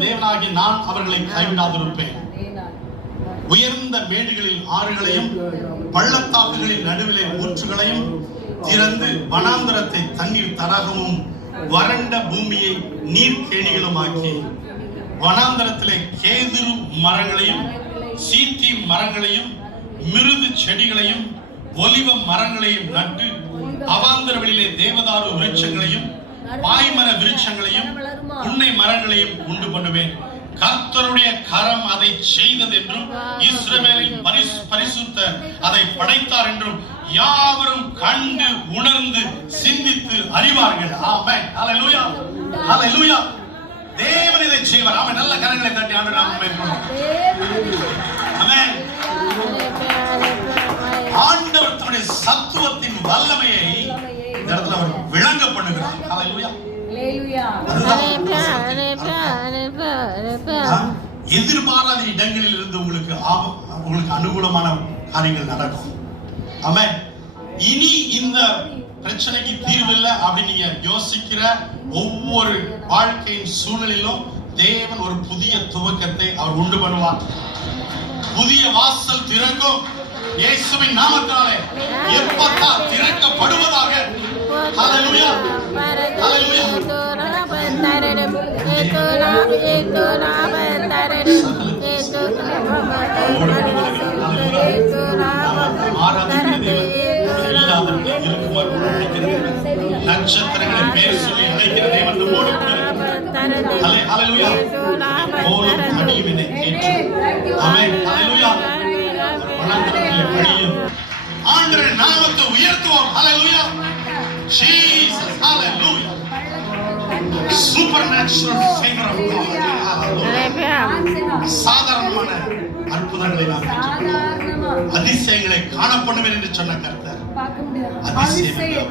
இஸ்ரவேலின் தேவனாகிய நான் அவர்களை கைவிடாதிருப்பேன். உயர்ந்த மேடுகளில் ஆறுகளையும் பள்ளத்தாக்குகளில் நடுவிலே ஊற்றுகளையும் திறந்து வனாந்தரத்தை தண்ணீர் தடாகமும் வறண்ட பூமியை நீர் நீர்க்கேணிகளுமாக்கி வனாந்தரத்திலே கேதுரு மரங்களையும் சீட்டி மரங்களையும் மிருது செடிகளையும் ஒலிவ மரங்களையும் நட்டு அவாந்தரவெளியிலே தேவதாரு விருட்சங்களையும் பாய்மர விருட்சங்களையும் உன்னை மரங்களையும் உண்டு பண்ணுவேன். கர்த்தருடைய கரம் அதை செய்தது என்றும் இஸ்ரவேலின் பரிசு- பரிசுத்தர் அதை படைத்தார் என்றும் யாவரும் கண்டு உணர்ந்து சிந்தித்து அறிவார்கள். ஆமே ஹalleluya ஹalleluya தேவன் இதை செய்வார். ஆமே நல்ல கரங்களை தட்டி ஆண்டு நாம மேற்கொள்வோம் ஆண்டவர் தன்னுடைய சத்துவத்தின் வல்லமையை இந்த இடத்துல அவர் விளங்க பண்ணுகிறார். ஹalleluya எதிர்பாராத இடங்களில் இருந்து உங்களுக்கு உங்களுக்கு அனுகூலமான காரியங்கள் நடக்கும். ஆமா இனி இந்த பிரச்சனைக்கு தீர்வு இல்லை அப்படின்னு நீங்க யோசிக்கிற ஒவ்வொரு வாழ்க்கையின் சூழ்நிலையிலும் தேவன் ஒரு புதிய துவக்கத்தை அவர் உண்டு பண்ணுவார். புதிய வாசல் திறக்கும். இயேசுவின் நாமத்தினாலே. ஆராதிக்கிற தேவன் இல்லாதவர்கள் இருக்குமாறு நினைக்கிறது நட்சத்திரங்களை பேர் சொல்லி அழைக்கிற தேவன் நம்மோடு கூட ஹalleluya. ஆமென் ஹalleluya ஆண்டவரின் நாமத்தை உயர்த்துவோம் ஹalleluya favor of God hallelujah சாதாரணமான அற்புதங்களை நாம் பெற்றுக்கொள்வோம். அதிசயங்களை காணப்படுவேன் என்று சொன்ன கர்த்தர். அதிசயம்